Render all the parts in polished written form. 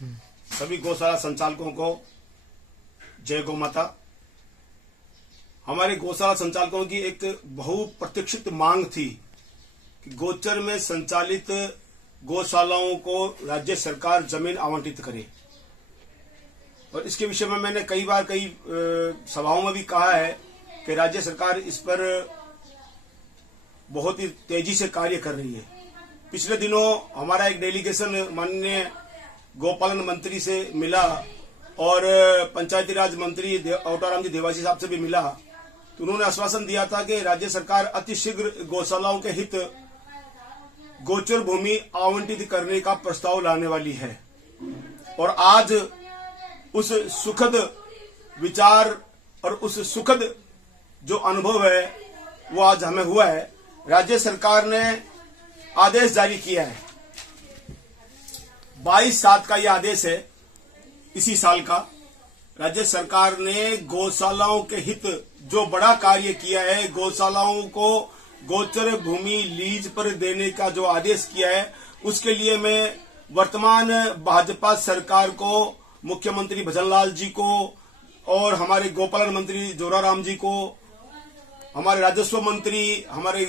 सभी गौशाला संचालकों को जय गौ माता। हमारे गौशाला संचालकों की एक बहुप्रतीक्षित मांग थी कि गोचर में संचालित गौशालाओं को राज्य सरकार जमीन आवंटित करे, और इसके विषय में मैंने कई बार कई सभाओं में भी कहा है कि राज्य सरकार इस पर बहुत ही तेजी से कार्य कर रही है। पिछले दिनों हमारा एक डेलीगेशन माननीय गौपालन मंत्री से मिला और पंचायती राज मंत्री औटाराम जी देवासी साहब से भी मिला, तो उन्होंने आश्वासन दिया था कि राज्य सरकार अतिशीघ्र गौशालाओं के हित गोचर भूमि आवंटित करने का प्रस्ताव लाने वाली है। और आज उस सुखद विचार और उस सुखद जो अनुभव है वो आज हमें हुआ है। राज्य सरकार ने आदेश जारी किया है, 22/7 का यह आदेश है, इसी साल का। राज्य सरकार ने गौशालाओं के हित जो बड़ा कार्य किया है, गौशालाओं को गोचर भूमि लीज पर देने का जो आदेश किया है, उसके लिए मैं वर्तमान भाजपा सरकार को, मुख्यमंत्री भजनलाल जी को और हमारे गौपालन मंत्री जोराराम जी को, हमारे राजस्व मंत्री, हमारे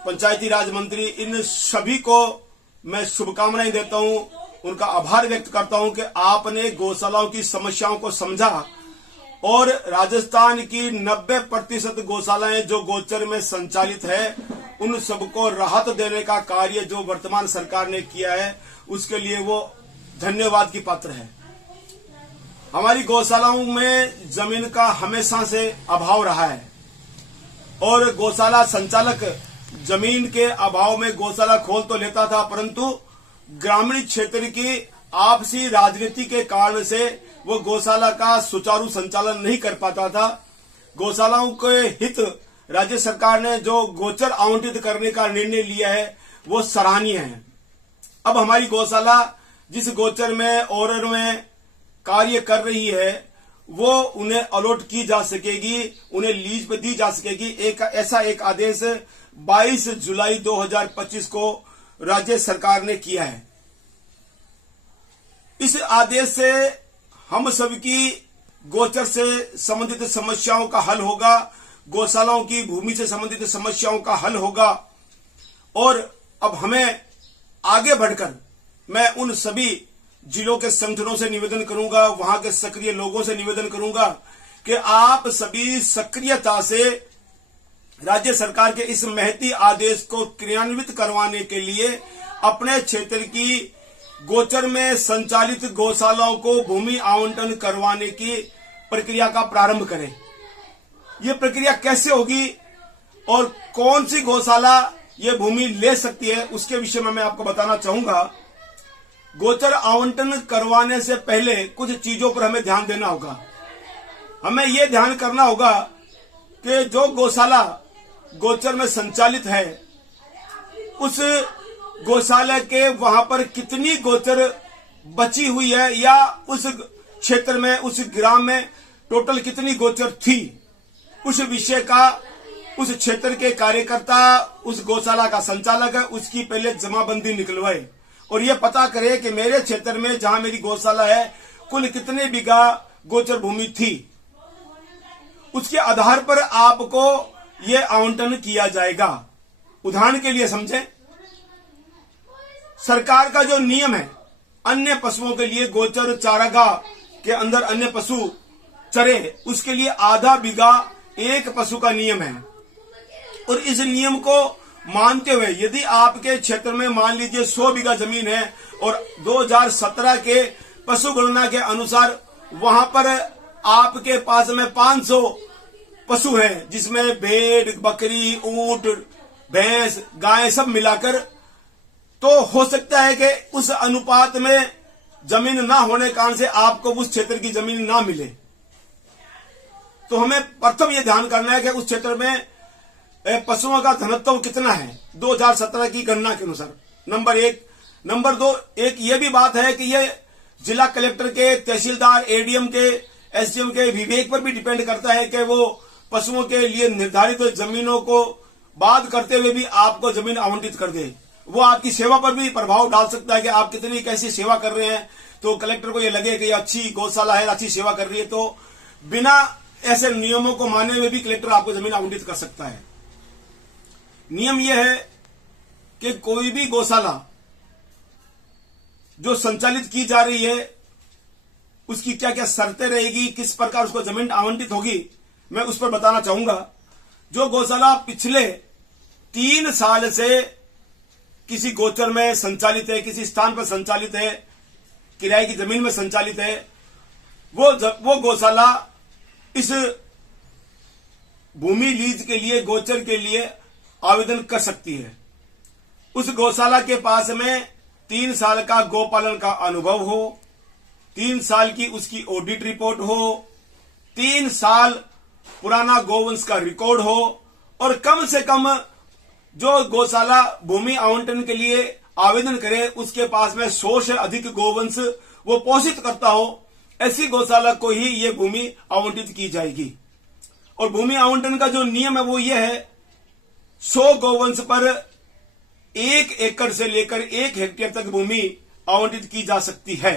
पंचायती राज मंत्री, इन सभी को मैं शुभकामनाएं देता हूं, उनका आभार व्यक्त करता हूं कि आपने गौशालाओं की समस्याओं को समझा और राजस्थान की 90% गौशालाएं जो गोचर में संचालित है, उन सबको राहत देने का कार्य जो वर्तमान सरकार ने किया है, उसके लिए वो धन्यवाद की पात्र है। हमारी गौशालाओं में जमीन का हमेशा से अभाव रहा है और गौशाला संचालक जमीन के अभाव में गौशाला खोल तो लेता था, परंतु ग्रामीण क्षेत्र की आपसी राजनीति के कारण से वो गौशाला का सुचारू संचालन नहीं कर पाता था। गौशालाओं के हित राज्य सरकार ने जो गोचर आवंटित करने का निर्णय लिया है वो सराहनीय है। अब हमारी गौशाला जिस गोचर में ओरर में कार्य कर रही है वो उन्हें अलॉट की जा सकेगी, उन्हें लीज पे दी जा सकेगी। ऐसा एक आदेश 22 जुलाई 2025 को राज्य सरकार ने किया है। इस आदेश से हम सबकी गोचर से संबंधित समस्याओं का हल होगा, गौशालाओं की भूमि से संबंधित समस्याओं का हल होगा। और अब हमें आगे बढ़कर मैं उन सभी जिलों के संगठनों से निवेदन करूंगा, वहां के सक्रिय लोगों से निवेदन करूंगा कि आप सभी सक्रियता से राज्य सरकार के इस महती आदेश को क्रियान्वित करवाने के लिए अपने क्षेत्र की गोचर में संचालित गौशालाओं को भूमि आवंटन करवाने की प्रक्रिया का प्रारंभ करें। ये प्रक्रिया कैसे होगी और कौन सी गौशाला ये भूमि ले सकती है, उसके विषय में मैं आपको बताना चाहूंगा। गोचर आवंटन करवाने से पहले कुछ चीजों पर हमें ध्यान देना होगा। हमें यह ध्यान करना होगा कि जो गौशाला गोचर में संचालित है, उस गौशाला के वहां पर कितनी गोचर बची हुई है या उस क्षेत्र में, उस ग्राम में टोटल कितनी गोचर थी, उस विषय का उस क्षेत्र के कार्यकर्ता, उस गौशाला का संचालक है, उसकी पहले जमाबंदी निकलवाए और यह पता करे कि मेरे क्षेत्र में जहां मेरी गौशाला है कुल कितने बीघा गोचर भूमि थी। उसके आधार पर आपको यह आवंटन किया जाएगा। उदाहरण के लिए समझें, सरकार का जो नियम है, अन्य पशुओं के लिए गोचर चारागाह के अंदर अन्य पशु चरे, उसके लिए आधा बीघा एक पशु का नियम है। और इस नियम को मानते हुए यदि आपके क्षेत्र में मान लीजिए 100 बीघा जमीन है और 2017 के पशु गणना के अनुसार वहां पर आपके पास में 500 पशु हैं, जिसमें भेड़, बकरी, ऊंट, भैंस, गाय सब मिलाकर, तो हो सकता है कि उस अनुपात में जमीन ना होने के कारण से आपको उस क्षेत्र की जमीन ना मिले। तो हमें प्रथम यह ध्यान करना है कि उस क्षेत्र में पशुओं का घनत्व कितना है 2017 की गणना के अनुसार, नंबर 1। नंबर 2, एक ये भी बात है कि ये जिला कलेक्टर के, तहसीलदार, एडीएम के, एसडीएम के विवेक पर भी डिपेंड करता है कि वो पशुओं के लिए निर्धारित जमीनों को बात करते हुए भी आपको जमीन आवंटित कर दे। वो आपकी सेवा पर भी प्रभाव डाल सकता है कि आप कितनी कैसी सेवा कर रहे हैं। तो कलेक्टर को ये लगे कि ये अच्छी गौशाला है, अच्छी सेवा कर रही है, तो बिना ऐसे नियमों को माने हुए भी कलेक्टर आपको जमीन आवंटित कर सकता है। नियम यह है कि कोई भी गौशाला जो संचालित की जा रही है उसकी क्या क्या शर्तें रहेगी, किस प्रकार उसको जमीन आवंटित होगी, मैं उस पर बताना चाहूंगा। जो गौशाला पिछले 3 साल से किसी गोचर में संचालित है, किसी स्थान पर संचालित है, किराए की जमीन में संचालित है, वो गौशाला इस भूमि लीज के लिए, गोचर के लिए आवेदन कर सकती है। उस गौशाला के पास में 3 साल का गौपालन का अनुभव हो, 3 साल की उसकी ऑडिट रिपोर्ट हो, 3 साल पुराना गोवंश का रिकॉर्ड हो, और कम से कम जो गौशाला भूमि आवंटन के लिए आवेदन करे उसके पास में 100 से अधिक गोवंश वो पोषित करता हो, ऐसी गौशाला को ही ये भूमि आवंटित की जाएगी। और भूमि आवंटन का जो नियम है वो ये है, 100 गोवंश पर 1 एकड़ से लेकर 1 हेक्टेयर तक भूमि आवंटित की जा सकती है।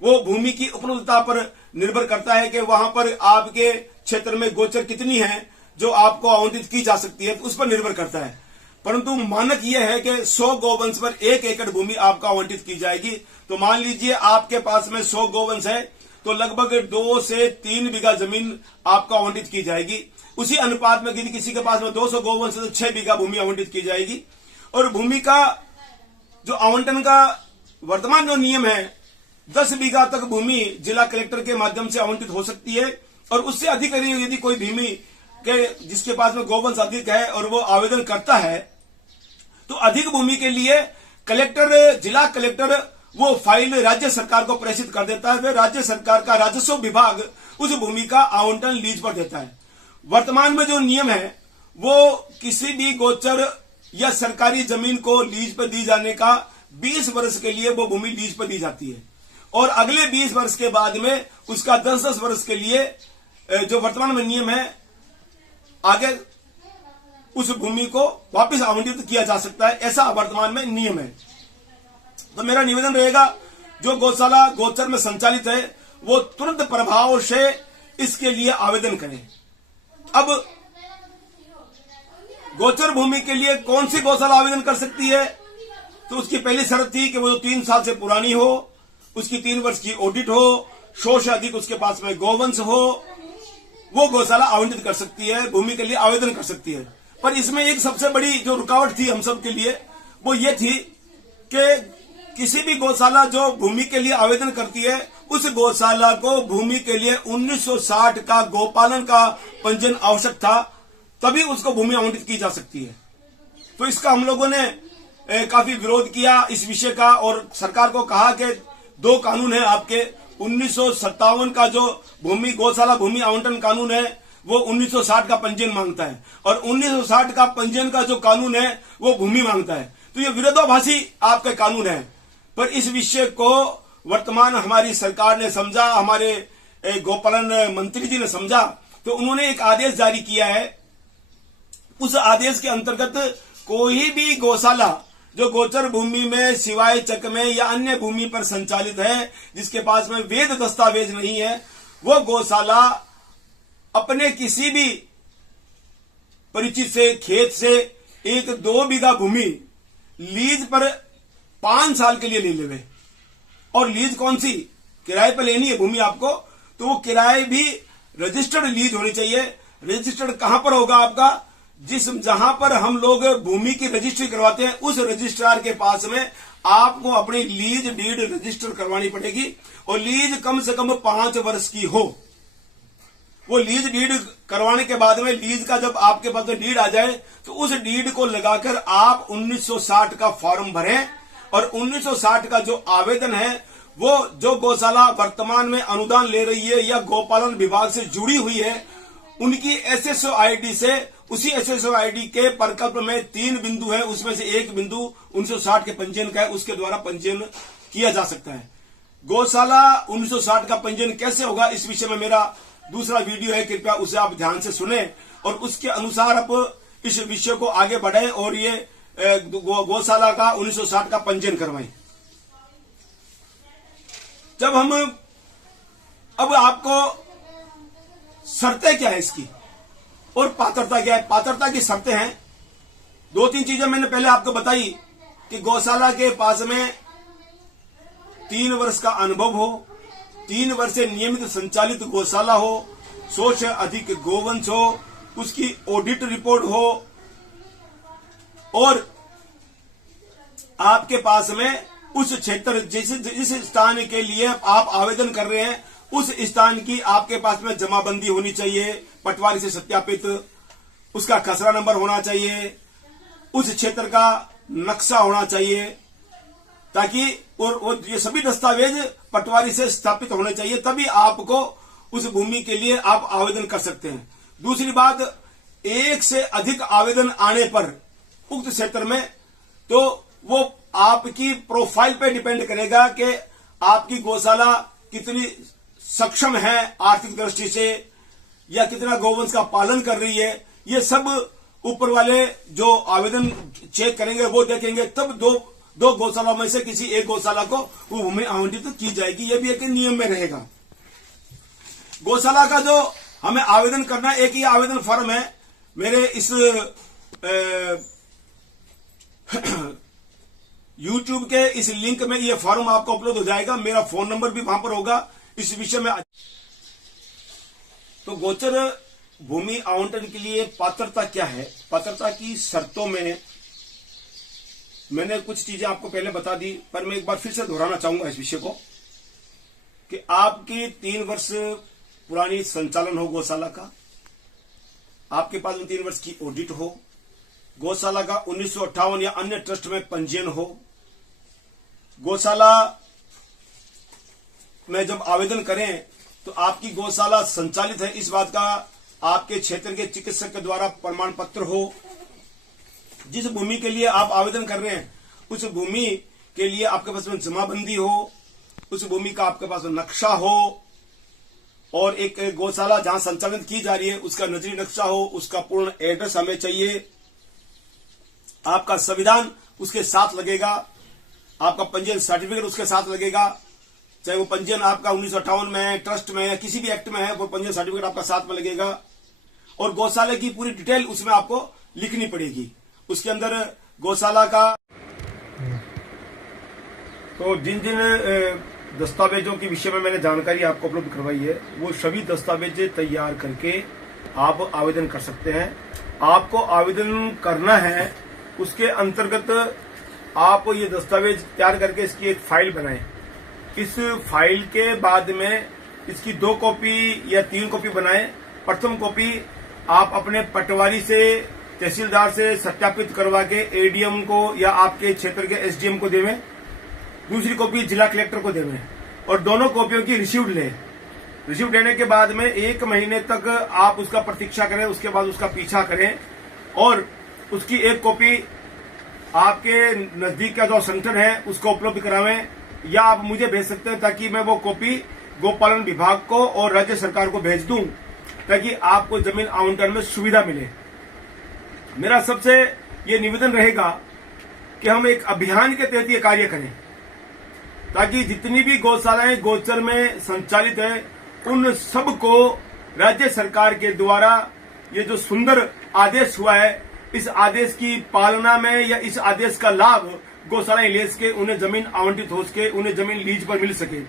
वो भूमि की उपलब्धता पर निर्भर करता है कि वहां पर आपके क्षेत्र में गोचर कितनी है जो आपको आवंटित की जा सकती है, तो उस पर निर्भर करता है। परंतु मानक यह है कि 100 गोवंश पर 1 एकड़ भूमि आपको आवंटित की जाएगी। तो मान लीजिए आपके पास में 100 गोवंश है तो लगभग 2 से 3 बीघा जमीन आपको आवंटित की जाएगी। उसी अनुपात में यदि किसी के पास में 200 गोवंश है तो 6 बीघा भूमि आवंटित की जाएगी। और भूमि का जो आवंटन का वर्तमान जो नियम है, 10 बीघा तक भूमि जिला कलेक्टर के माध्यम से आवंटित हो सकती है, और उससे अधिक यदि कोई भूमि के जिसके पास में गोवंश अधिक है और वो आवेदन करता है तो अधिक भूमि के लिए कलेक्टर, जिला कलेक्टर वो फाइल राज्य सरकार को प्रेषित कर देता है। फिर राज्य सरकार का राजस्व विभाग उस भूमि का आवंटन लीज पर देता है। वर्तमान में जो नियम है वो किसी भी गोचर या सरकारी जमीन को लीज पर दी जाने का 20 वर्ष के लिए वो भूमि लीज पर दी जाती है, और अगले 20 वर्ष के बाद में उसका 10-10 वर्ष के लिए जो वर्तमान में नियम है आगे उस भूमि को वापस आवंटित किया जा सकता है, ऐसा वर्तमान में नियम है। तो मेरा निवेदन रहेगा, जो गौशाला गोचर में संचालित है वो तुरंत प्रभाव से इसके लिए आवेदन करें। अब गोचर भूमि के लिए कौन सी गौशाला आवेदन कर सकती है, तो उसकी पहली शर्त थी कि वो जो 3 साल से पुरानी हो, उसकी 3 वर्ष की ऑडिट हो, 100 से अधिक उसके पास में गोवंश हो, वो गौशाला आवंटित कर सकती है, भूमि के लिए आवेदन कर सकती है। पर इसमें एक सबसे बड़ी जो रुकावट थी हम सब के लिए वो ये थी कि किसी भी गौशाला जो भूमि के लिए आवेदन करती है उस गौशाला को भूमि के लिए 1960 का गौपालन का पंजीयन आवश्यक था, तभी उसको भूमि आवंटित की जा सकती है। तो इसका हम लोगों ने काफी विरोध किया इस विषय का, और सरकार को कहा कि 2 कानून है आपके, 1957 का जो भूमि गौशाला भूमि आवंटन कानून है वो 1960 का पंजीयन मांगता है, और 1960 का पंजीयन का जो कानून है वो भूमि मांगता है। तो ये विरोधाभासी आपके कानून है। पर इस विषय को वर्तमान हमारी सरकार ने समझा, हमारे गौपालन मंत्री जी ने समझा, तो उन्होंने एक आदेश जारी किया है। उस आदेश के अंतर्गत कोई भी गौशाला जो गोचर भूमि में सिवाय चक में या अन्य भूमि पर संचालित है, जिसके पास में वैध दस्तावेज नहीं है, वो गौशाला अपने किसी भी परिचित से खेत से 1-2 बीघा भूमि लीज पर 5 साल के लिए ले लेवे। और लीज कौन सी, किराए पर लेनी है भूमि आपको, तो वो किराए भी रजिस्टर्ड लीज होनी चाहिए। रजिस्टर्ड कहां पर होगा आपका, जहां पर हम लोग भूमि की रजिस्ट्री करवाते हैं उस रजिस्ट्रार के पास में आपको अपनी लीज डीड रजिस्टर करवानी पड़ेगी, और लीज कम से कम 5 वर्ष की हो। वो लीज डीड करवाने के बाद में लीज का जब आपके पास में डीड आ जाए तो उस डीड को लगाकर आप 1960 का फॉर्म भरें, और 1960 का जो आवेदन है वो जो गौशाला वर्तमान में अनुदान ले रही है या गौपालन विभाग से जुड़ी हुई है उनकी एसएसओ आईडी से, उसी एसएसओ आईडी के प्रकल्प में 3 बिंदु है, उसमें से एक बिंदु 1960 के पंजीयन का है, उसके द्वारा पंजीयन किया जा सकता है। गौशाला 1960 का पंजीयन कैसे होगा, इस विषय में मेरा दूसरा वीडियो है, कृपया उसे आप ध्यान से सुने और उसके अनुसार आप इस विषय को आगे बढ़ाएं और ये गौशाला का 1960 का पंजीयन करवाएं। जब हम अब आपको शर्तें क्या है इसकी और पात्रता क्या है। पात्रता की शर्तें हैं, 2-3 चीजें मैंने पहले आपको बताई कि गौशाला के पास में 3 वर्ष का अनुभव हो, 3 वर्ष से नियमित संचालित गौशाला हो, 100 से अधिक गोवंश हो, उसकी ऑडिट रिपोर्ट हो और आपके पास में उस क्षेत्र जिस स्थान के लिए आप आवेदन कर रहे हैं उस स्थान की आपके पास में जमाबंदी होनी चाहिए, पटवारी से सत्यापित, उसका खसरा नंबर होना चाहिए, उस क्षेत्र का नक्शा होना चाहिए, ताकि और ये सभी दस्तावेज पटवारी से स्थापित होने चाहिए, तभी आपको उस भूमि के लिए आप आवेदन कर सकते हैं। दूसरी बात, 1 से अधिक आवेदन आने पर उक्त क्षेत्र में तो वो आपकी प्रोफाइल पे डिपेंड करेगा कि आपकी गौशाला कितनी सक्षम है आर्थिक दृष्टि से या कितना गौवंश का पालन कर रही है। ये सब ऊपर वाले जो आवेदन चेक करेंगे वो देखेंगे, तब दो गौशालाओं में से किसी एक गौशाला को वो भूमि आवंटित की जाएगी। ये भी एक नियम में रहेगा। गौशाला का जो हमें आवेदन करना है, एक ही आवेदन फॉर्म है। मेरे इस YouTube के इस लिंक में ये फॉर्म आपको अपलोड हो जाएगा, मेरा फोन नंबर भी वहां पर होगा इस विषय में। तो गोचर भूमि आवंटन के लिए पात्रता क्या है, पात्रता की शर्तों में मैंने कुछ चीजें आपको पहले बता दी, पर मैं एक बार फिर से दोहराना चाहूंगा इस विषय को कि आपकी 3 वर्ष पुरानी संचालन हो गौशाला का, आपके पास में 3 वर्ष की ऑडिट हो, गौशाला का 1958 या अन्य ट्रस्ट में पंजीयन हो, गौशाला में जब आवेदन करें तो आपकी गौशाला संचालित है इस बात का आपके क्षेत्र के चिकित्सक के द्वारा प्रमाण पत्र हो, जिस भूमि के लिए आप आवेदन कर रहे हैं उस भूमि के लिए आपके पास में जमाबंदी हो, उस भूमि का आपके पास में नक्शा हो और एक गौशाला जहां संचालित की जा रही है उसका नजरी नक्शा हो, उसका पूर्ण एड्रेस हमें चाहिए, आपका संविधान उसके साथ लगेगा, आपका पंजीयन सर्टिफिकेट उसके साथ लगेगा, चाहे वो पंजीयन आपका 1958 में है, ट्रस्ट में है, किसी भी एक्ट में है, वो पंजीयन सर्टिफिकेट आपका साथ में लगेगा और गौशाला की पूरी डिटेल उसमें आपको लिखनी पड़ेगी। उसके अंदर गौशाला का तो जिन जिन दस्तावेजों के विषय में मैंने जानकारी आपको उपलब्ध करवाई है वो सभी दस्तावेज तैयार करके आप आवेदन कर सकते हैं। आपको आवेदन करना है, उसके अंतर्गत आप ये दस्तावेज तैयार करके इसकी एक फाइल बनाएं। इस फाइल के बाद में इसकी 2 कॉपी या 3 कॉपी बनाएं। प्रथम कॉपी आप अपने पटवारी से, तहसीलदार से सत्यापित करवा के एडीएम को या आपके क्षेत्र के एसडीएम को देवें। दूसरी कॉपी जिला कलेक्टर को देवें और दोनों कॉपियों की रिसीव्ड लें। रिसीव्ड लेने के बाद में 1 महीने तक आप उसका प्रतीक्षा करें, उसके बाद उसका पीछा करें और उसकी एक कॉपी आपके नजदीक का जो सेंटर है उसको उपलब्ध करावें या आप मुझे भेज सकते हैं ताकि मैं वो कॉपी गोपालन विभाग को और राज्य सरकार को भेज दूं ताकि आपको जमीन आवंटन में सुविधा मिले। मेरा सबसे ये निवेदन रहेगा कि हम एक अभियान के तहत ये कार्य करें ताकि जितनी भी गौशालाएं गोचर में संचालित है उन सबको राज्य सरकार के द्वारा ये जो सुंदर आदेश हुआ है इस आदेश की पालना में या इस आदेश का लाभ गौशालाएं ले सके, उन्हें जमीन आवंटित हो सके, उन्हें जमीन लीज पर मिल सके,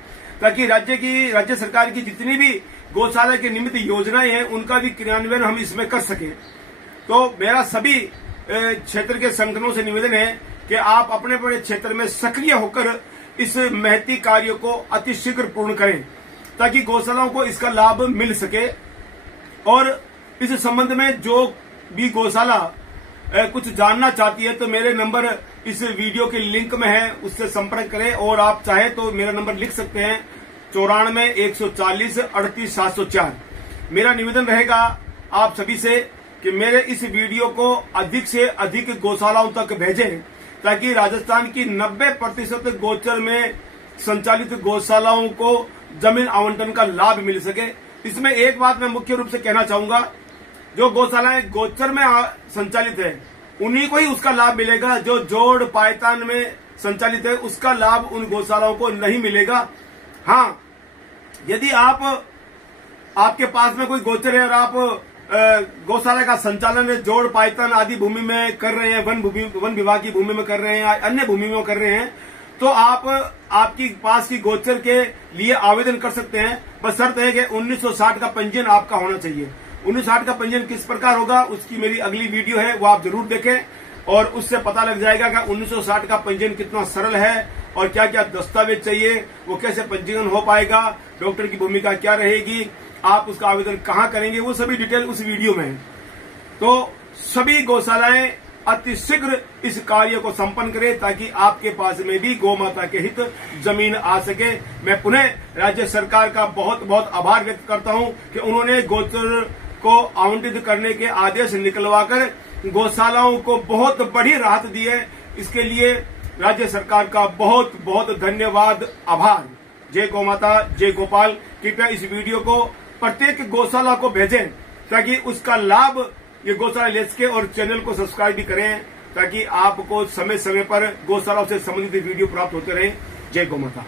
ताकि राज्य सरकार की जितनी भी गौशाला के निमित्त योजनाएं हैं उनका भी क्रियान्वयन हम इसमें कर सके। तो मेरा सभी क्षेत्र के संगठनों से निवेदन है कि आप अपने अपने क्षेत्र में सक्रिय होकर इस महती कार्य को अतिशीघ्र पूर्ण करें ताकि गौशालाओं को इसका लाभ मिल सके। और इस संबंध में जो भी गौशाला कुछ जानना चाहती है तो मेरे नंबर इस वीडियो के लिंक में है, उससे संपर्क करें और आप चाहे तो मेरा नंबर लिख सकते हैं 94-140-38-704। मेरा निवेदन रहेगा आप सभी से कि मेरे इस वीडियो को अधिक से अधिक गौशालाओं तक भेजें ताकि राजस्थान की 90% गोचर में संचालित गौशालाओं को जमीन आवंटन का लाभ मिल सके। इसमें एक बात मैं मुख्य रूप से कहना चाहूंगा, जो गौशालाएं गोचर में संचालित है उन्हीं को ही उसका लाभ मिलेगा। जो जोड़ पायतान में संचालित है उसका लाभ उन गौशालाओं को नहीं मिलेगा। हाँ, यदि आपके पास में कोई गोचर है और आप गौशाला का संचालन जोड़ पायतान आदि भूमि में कर रहे हैं, वन विभाग की भूमि में कर रहे हैं, अन्य भूमि में कर रहे हैं, तो आप आपकी पास की गोचर के लिए आवेदन कर सकते हैं। बस शर्त है कि 1960 का पंजीयन आपका होना चाहिए। 1960 का पंजीयन किस प्रकार होगा उसकी मेरी अगली वीडियो है, वो आप जरूर देखें और उससे पता लग जाएगा कि 1960 का पंजीयन कितना सरल है और क्या क्या दस्तावेज चाहिए, वो कैसे पंजीयन हो पाएगा, डॉक्टर की भूमिका क्या रहेगी, आप उसका आवेदन कहाँ करेंगे, वो सभी डिटेल उस वीडियो में है। तो सभी गौशालाएं अतिशीघ्र इस कार्य को संपन्न करें ताकि आपके पास में भी गौ माता के हित जमीन आ सके। मैं पुनः राज्य सरकार का बहुत बहुत आभार व्यक्त करता हूं कि उन्होंने गोचर को आवंटित करने के आदेश निकलवाकर गौशालाओं को बहुत बड़ी राहत दी है। इसके लिए राज्य सरकार का बहुत बहुत धन्यवाद, आभार। जय गौ माता, जय गोपाल। कृपया इस वीडियो को प्रत्येक गौशाला को भेजें ताकि उसका लाभ ये गौशाला ले सके और चैनल को सब्सक्राइब भी करें ताकि आपको समय समय पर गौशालाओं से संबंधित वीडियो प्राप्त होते रहे। जय गौ माता।